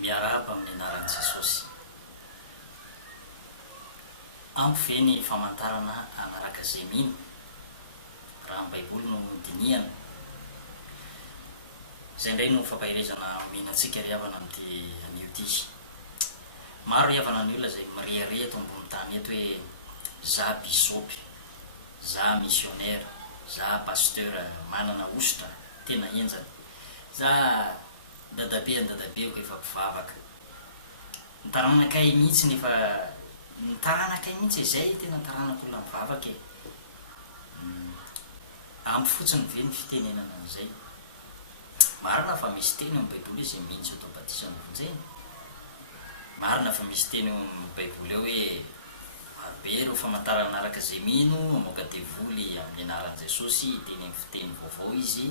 miaraba amin'ny anaran'i Jesosy. Ampy ve ny famantarana anaraka izay mino raha ny baiboly no diniana. Izay indray no fampahirezana mihinantsika ry havana amin'ity anio ity. Maro ry havana ny olona izay mirehare eto ambony tany eto hoe za bisopy, za missionnaire, za pasteur manana ositra tena enjany, za dadabe ko efa mpivavaka. Ny taranakay mihitsy nefa ny taranakay mihitsy izay tena taranako olona mivavaka e. Ampy fotsiny ve ny fitenenana an'izay. Marina fa misy teny amin'ny baiboly izay mihitsy atao batisana vonjena. Marina fa misy teny amin'ny baiboly eo hoe marobe ireo famantarana anaraka izay mino, mamoaka devoly amin'ny anaran'i Jesosy, teny amin'ny fiteny vaovao izy,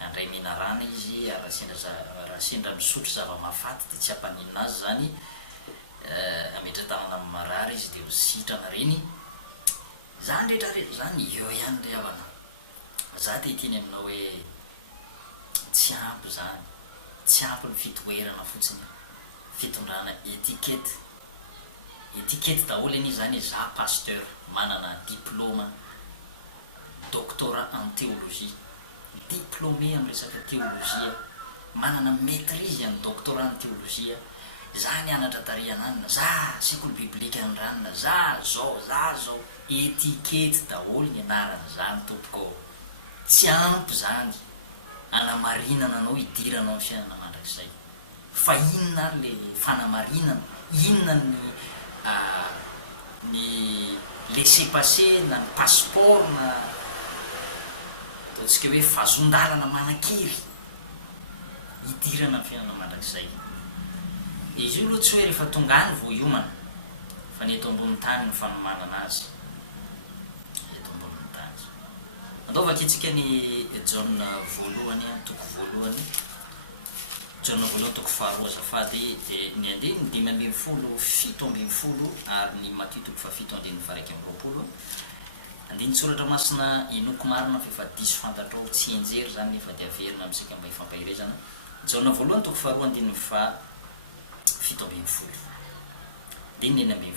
andray menarana izy, raha sendra misotro zava-mahafaty dia tsy hampaninona azy zany, ametra tanana amin'ny marary izy dia hositrana reny. Zany rehetrarehetra zany eo ihany ry havana. Za te hiteny aminao hoe tsy ampy zany, tsy ampy ny fitoerana fotsiny, fitondrana etikety. Etikety daholo anie zany za pasteur, manana diplôma, doctorat en théologie, diplômé amin'ny resaka théologie, manana maîtrise en doctorat en théologie, za nianatra tariananina, za sekoly biblika andranina, za zao, etikety daholo ny anarana zany tompoko. Tsy ampy zany anamarinana anao, hidiranao amin'ny fiainana mandrakizay. Fa inona le fanamarinana, inona ny laissez-passer na ny passeport na ataontsika hoe fahazon-dalana manan-kery hidirana amin'ny fiainana mandrakizay. Izy io aloha tsy hoe rehefa tonga any vao hiomana, fa ny eto ambony tany no fanomanana azy. Eto ambony tany. Andao vakitsika ny John voalohany, toko voalohany, John voalohany toko faharoa azafady, ny andiny 5:7 ary ny Matthieu toko fahafito andiny 1:20. Andiny soratra masina inoko marina fa diso fantatrao tsy enjery zany nefa dia averina amintsika mba hifampahirezana. John voalohany toko faharoa andiny 7:20. Andiny 9:20.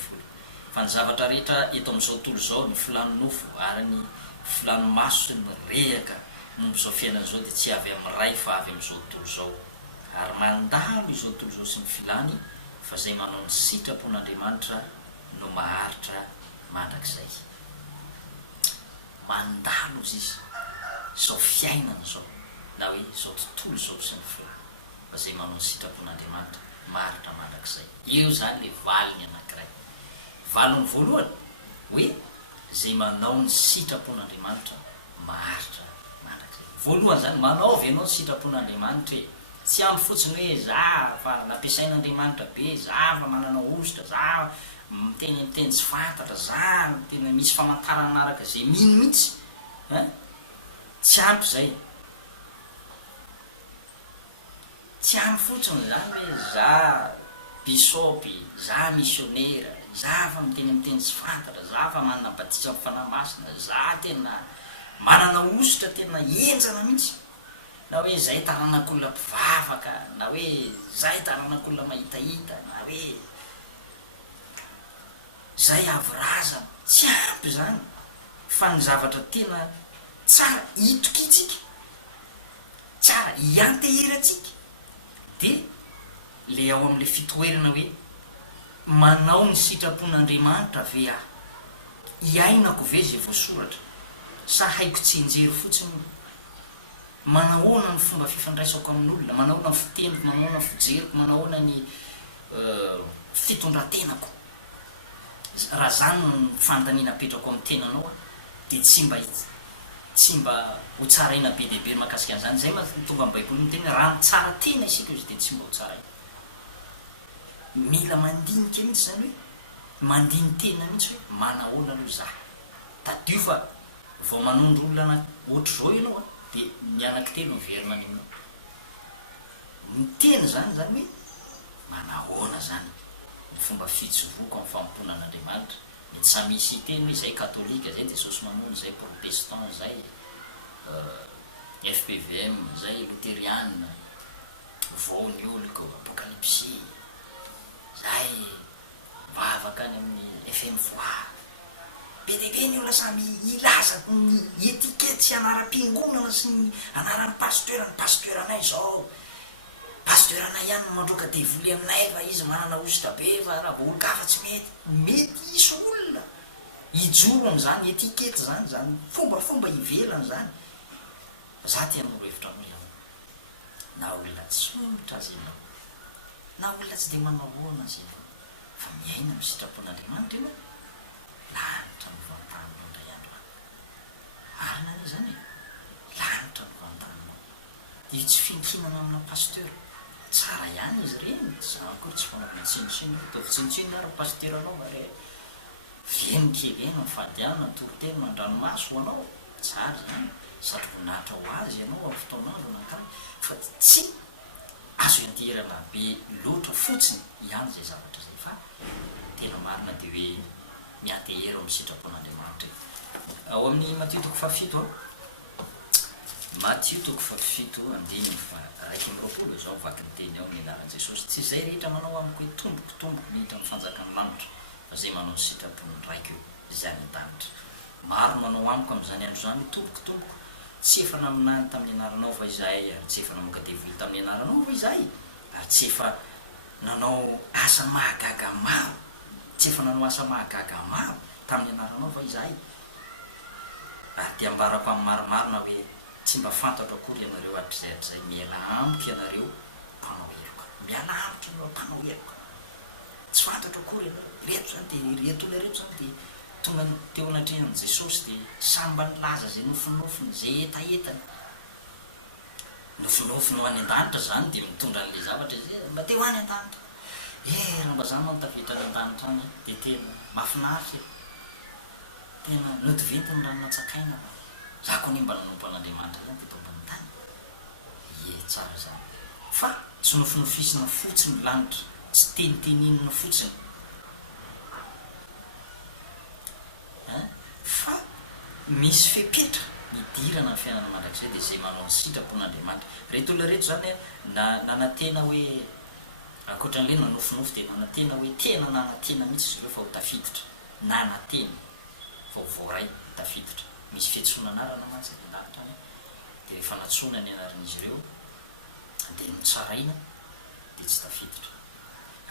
Fa ny zavatra rehetra eto amin'izao tontolo izao, ny filano nofo ary ny filano maso sy ny rehaka momba izao fiainana izao dia tsy avy amin'ny ray fa avy amin'izao tontolo izao. Ary mandalo izao tontolo izao sy ny filany fa izay manao ny sitrapon'Andriamanitra no maharitra mandrakizay. Mandalo izy izao fiainana izao, na hoe izao tontolo izao sy ny filany, fa izay manao ny sitrapon'Andriamanitra maharitra mandrakizay. Eo zany le valiny anankiray. Valiny voalohany hoe izay manao ny sitrapon'Andriamanitra maharitra mandrakizay. Voalohany zany manaovy ianao ny sitrapon'Andriamanitra, tsy ampy fotsiny hoe za fa nampiasain'Andriamanitra be, za fa manana ositra, za miteny tsy fantatra, za tena misy famantarana anaraka izay mino mihitsy. Tsy ampy zay. Tsy ampy fotsiny zany hoe za bisopy, za missionnaire, za fa miteny tsy fantatra, za fa manana batisa amin'ny fanahy masina, za tena manana ositra tena enjana mihitsy, na hoe zay taranak'olona mpivavaka, na hoe zay taranak'olona mahitahita, na hoe zay avoraza. Tsy ampy zany. Fa ny zavatra tena tsara hitokitsika, tsara hianteheratsika dia le ao amin'le fitoerana hoe manao ny sitrapon'Andriamanitra ve aho, hiainako ve zay voasoratra, sa haiko tsy enjery fotsiny, manahoana ny fomba fifandraisako amin'olona, manahoana ny fiteniko, manahoana ny fijeriko, manahoana ny fitondrantenako. Raha zany ny fanontaniana apetrako amin'ny tenanao dia tsy mba ho tsaraina be dia be mahakasika an'izany. Zay tonga amin'ny baiboly miteny raha ny tsara tena isika izy dia tsy mba ho tsaraina. Mila mandinika mihitsy zany hoe mandiny tena mihitsy hoe manahoana aloha za. Tadio fa vao manondro olona ohatr'izao ianao dia ny anankitelo miverina any aminao. Ny tena zany hoe manahoana zany ny fomba fitsovoako amin'ny famompona an'Andriamanitra. Mety samy misy teny hoe zay katolika, zay Jesosy mamono, zay protestant, zay FPVM, zay luthérienne, vaonioliko, apocalypsie, feno voa be dehibe ny olona samy ilaza ny etikety sy anaram-piangonana sy ny anaran'ny pasteura anay zao pasteura anay ihany mandroaka devoly aminay fa izy manana ositra be fa raha vo olo-kafa tsy mety isy olona ijoro am'zany etikety zany fombafomba ivelany zany za tianolo hevitra am'la na olona tsotra azy ianao na olona tsy de manao hoana azy ianao fa miaina amy sitrapon'andriamanitra io lanitra ny vantanina indray andro any marina ane zany lanitra ny vantanina io tsy finkinana amina pasteura tsara ihany izy reny akory tsy fanaovana tsinitsiny ataovy tsinitsiny ary pasteura anao mare veno kely eny mifadiana toroteny mandranomaso ho anao tsara zany sady voninahitra ho azy ianao amin'ny fotoanandro nakany fa tsy azo enterana be loatra fotsiny ihany zay zavatra zay fa tena marina de hoe miatehero amin'ny sitrapon'andriamanitra ao amin'ny Matthieu toko fafito Matthieu toko fafito andininy fa raiky am'roapolo zao vaky ny teny ao amin'ny anaran'i Jesosy tsy zay rehetra manao amiko hoe tomboky mihitra amin'ny fanjakany lanitra fa zay manao ny sitrapony raiky io zay any an-danitra maro manao amiko am'zany andro zany tomboko tsy efa naminany tamin'ny anaranao fa izay ary tsy efa namoaka devoly tamin'ny anaranao fa izay ary tsy efa nanao asa mahagaga maro tsy efa nanao asa mahagaga maro tamin'ny anaranao fa izay ary de ambarako amin'ny marimarina hoe tsy mba fantatra akory ianareo atr'zay miala amiko ianareo mpanao heloka miala amiko ianareo mpanao heloka tsy fantatra akory ianareo reto zany de reto olona reto zany de tonga teo anatrehan'i Jesosy de samba nilaza zay nofinofiny zay etaetany nofinofiny ho any an-danitra zany de mitondra an'le zavatra zay mba te ho any an-danitra raha mba zany mano tafiditra any an-danitra any de tena mahafinaritra tena notiventiny ranonatsakaina fa za ko anie mba nanompo an'andriamanitra zany de tombony tany tsara zany fa tsy nofinofisina fotsiny lanitra tsy teniteninina fotsiny fa misy fepetra midirana ny fiainana mandrakizay de zay manao ny sitrapon'andriamanitra reto olona reto zany nanatena hoe akoatran'le nanofinofy de nanatena hoe tena nanatena mihitsy izy reo fa ho tafiditra nanatena fa ho voaray tafiditra misy fiantsoana anarana mantsy an-danitra any de rehefa natsona ny anaran'izy ireo de nitsaraina de tsy tafiditra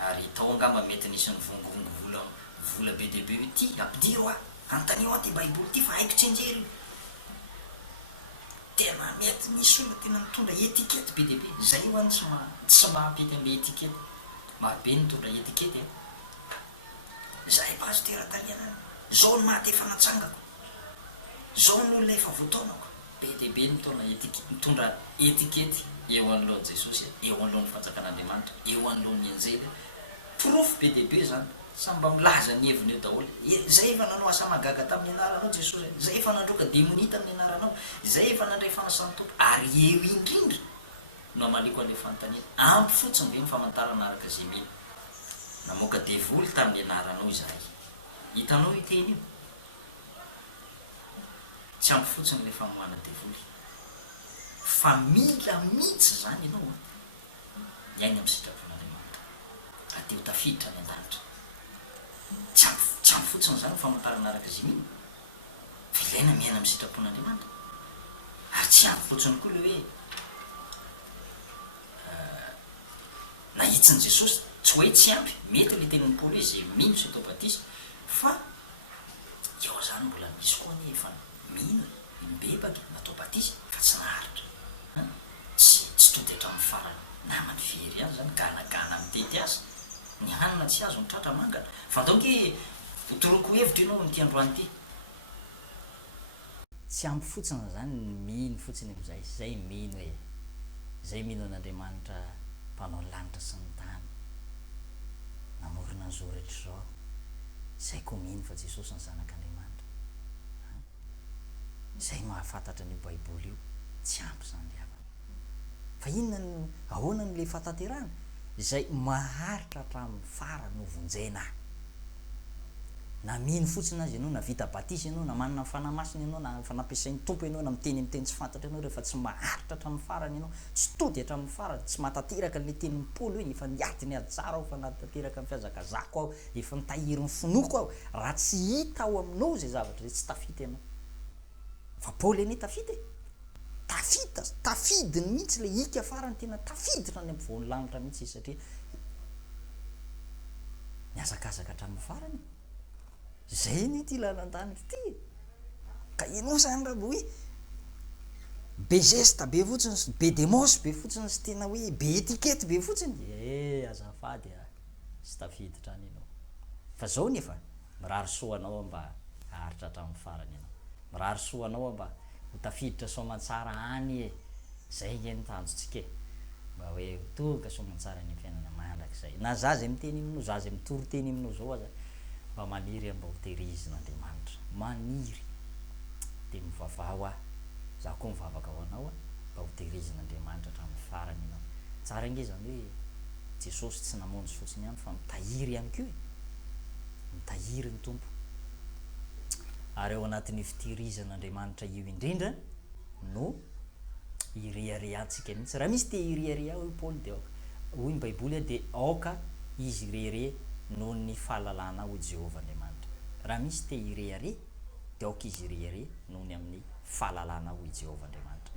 ary tao angamba mety nisy ny vongovongo vola be dehibe hoe ty ampidiro antanio aty baiboly ty fa haiko tsenjery tena mety misy olona tena mitondra etikety be dehibe zay ho any tsy mahampety am'le etikety marobe nitondra etikety zay pasteura tariana zao ny mahaty efa natsangako zao ny olona efa voataonako be dehibe mitondra etikety eo anoloan'i Jesosy eo anoloan'ny fanjakan'andriamanitra eo anoloan'ny anjely profo be dehibe zany samba milaza ny heviny eo daholo zay efa nanao asa mahagaga tamin'ny anaranao Jesosy zay efa nandroka demoni tamin'ny anaranao zay efa nandray fanasany tompo ary eo indrindra no amaliko an'le fanontaniana ampy fotsiny ve ny famantarana araka zay mino namoaka devoly tamin'ny anaranao izahay hitanao iteny io tsy ampy fotsiny le famohana devoly fa mila mihitsy zany ianao miainy amin'ny sitrapon'andriamanitra ateo tafiditra ny an-danitra tsy ampy fotsiny zany famantarana araka zay mino fa ilaina miaina amin'ny sitrapon'andriamanitra ary tsy ampy fotsiny koa le hoe nahitsiny Jesosy tsy hoe tsy ampy mety le tenin'ny Paoly hoe zay mino sy atao batisa fa eo zany mbola misy koa ny efa mino mibebaka natao batisa fa tsy naharitra tsy tody hatramin'ny farany namany very azy zany ganagana mitety azy ny hanina tsy azo ny tratra mangana fa ataoke hotoroko hevitra ianao nyty androany ty tsy ampy fotsiny zany mino fotsiny am'zay zay mino hoe zay mino an'andriamanitra mpanao ny lanitra sy ny tany namorona an'zao rehetra zao zay koa mino fa Jesosy ny zanak'andriamanitra zay mahafantatra an'io baiboly io tsy ampy zany le havana fa inona ahoana n'le fatanterana zay maharitra hatramin'ny fara no vonjena na mino fotsiny azy ianao na vita batisa ianao na manana fanamasina ianao na fanampiasain'ny tompo ianao na miteny tsy fantatra ianao rehefa tsy maharitra hatramin'ny farany ianao tsy tody hatramin'ny farany tsy matateraka le tenin'ny polo iny efa niady ny atsara aho fa natateraka ny fiazakazako aho efa nitahiry ny finoko aho raha tsy hita ao aminao zay zavatra zay tsy tafita ianao fa paoly anie tafidiny mihitsy le hika farany tena tafiditra ny ampovoan'ny lanitra mihitsy izy satria miazakazaka hatramin'ny farany zay ny ty lalan-tany ty ka ianao zany raha hoe be geste be fotsiny be démos be fotsiny sy tena hoe be etikety be fotsiny azafady sy tafiditra any ianao fa zao nefa mirary soanao mba aharitra hatramin'ny farany ianao mirary soanao mba ho tafiditra soamantsara any zay ny tanjontsika mba hoe tonga soamantsara ny fiainana mandrak'izay na za zay miteny aminao za zay mitory teny aminao zao aza mba maniry mba ho tehirizin'Andriamanitra maniry de mivavao za koa mivavaka ho anao mba ho tehirizin'Andriamanitra hatramin'ny farany ianao tsara nge zany hoe Jesosy tsy namonjy fotsiny ihany fa mitahiry ihany koa mitahiry ny tompo ary ao anatin'ny fitehirizan'Andriamanitra io indrindra no ireareantsika mihitsy raha misy te irearea hoe Paoly de hoy ny baiboly de aoka izy irere noho ny fahalalana ho Jehovah Andriamanitra raha misy te ireare de aoka izy ireare noho ny amin'ny fahalalana ho Jehovah Andriamanitra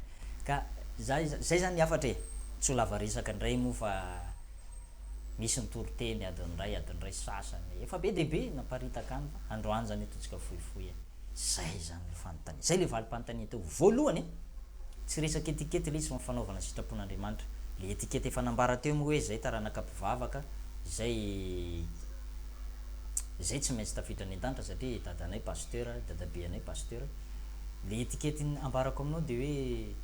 ka zay zany afatra tsy ho lava resaka indray moa fa misy nitoroteny adin'ny ray sasany efa be dehibe namparitaka any fa androany zany ataontsika fohifohy zay zany le fanontania zay le valim-panontania teo voalohany tsy resaka etikety le izy fanaovana sitrapon'Andriamanitra le etikety efa nambara teo moa hoe zay taranaka mpivavaka zay tsy maintsy tafiditra ny an-danitra satria dadanay pasteur dadabeanay pasteur le etikety ambarako aminao de hoe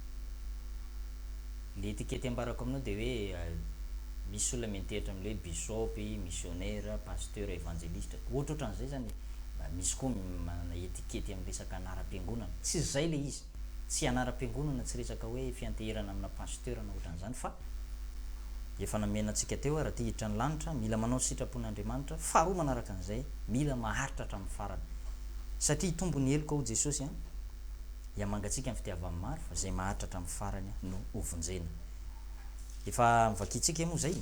le etikety ambarako aminao de hoe misy olona menteritra am'le hoe bisopy missionnaire pasteur évangéliste ohatrohatran'izay zany misy koa manana etikety amin'ny resaka anaram-piangonana tsy zay le izy tsy anaram-piangonana tsy resaka hoe fianteherana amina pasteur na ohatran'izany fa efa namena antsika teo raha tia hiditra ny lanitra mila manao sitrapon'Andriamanitra faharoa manaraka an'izay mila maharitra hatramin'ny farany satria tombony heloka ho Jesosy hiamangatsika amin'ny fitiavan'ny maro fa zay maharitra hatramin'ny farany no ovonjena efa mivakitsika moa zay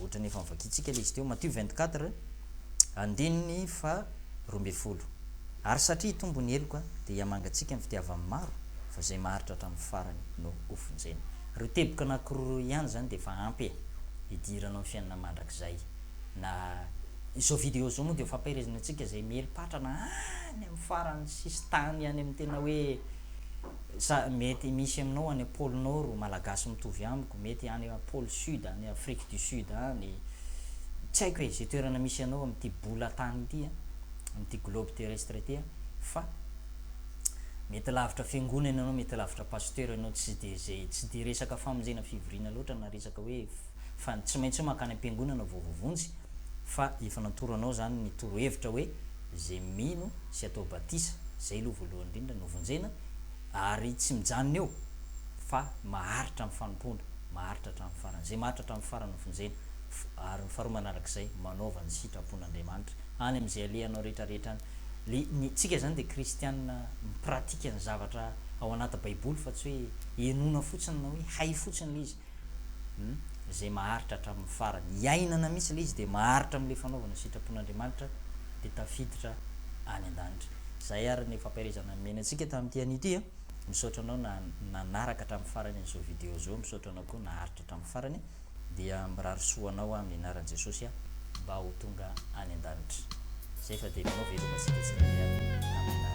ohatrany efa mivakitsika le izy teo Matthieu 24 andininy fa 12 ary satria tombony heloka de hiamangatsika amin'ny fitiavan'ny maro fa zay maharitra hatramin'ny farany no ovonjena reo teboka anankiroa ihany zany de efa ampy idiranao fiainana mandrakizay na izao vidéo zao moa de fampahirezana antsika zay mielipatrana any amin'ny farany sisy tany any amin'ny tena hoe mety misy aminao any pôle nord malagasy mitovy amiko mety any pôle sud any Afrique du Sud any tsy haiko hoe zay toerana misy anao amin'ity bola tany ity amin'ity globe terrestre ity fa mety lavitra fiangonana anao mety lavitra pasteur anao tsy de resaka famonjena fivoriana loatra na resaka hoe fa tsy maintsy makany am-piangonana vovovonjy fa efa natoranao zany ny toro hevitra hoe zay mino sy atao batisa zay lo voalohany indrindra no vonjena ary tsy mijanona eo fa maharitra amin'ny fanompona maharitra hatramin'ny farany zay maharitra hatramin'ny farany no vonjena ary faharoa manarak'izay manaova ny sitrapon'Andriamanitra any amin'izay alehanao rehetrarehetra ny tsika zany de kristianina mipratika ny zavatra ao anaty baiboly fa tsy hoe enona fotsiny na hoe hay fotsiny le izy zay maharitra hatramin'ny farany iainana mihitsy le izy de maharitra amin'le fanaovana sitrapon'Andriamanitra de tafiditra any an-danitra zay ary ny fampahirezana mena antsika tamin'ity an'ity misaotra anao nanaraka hatramin'ny farany an'izao vidéo zao misaotra anao koa naharitra hatramin'ny farany dia mirary soanao amin'ny anaran'i Jesosy mba ho tonga any an-danitra zay fa de manao veloma antsika tsy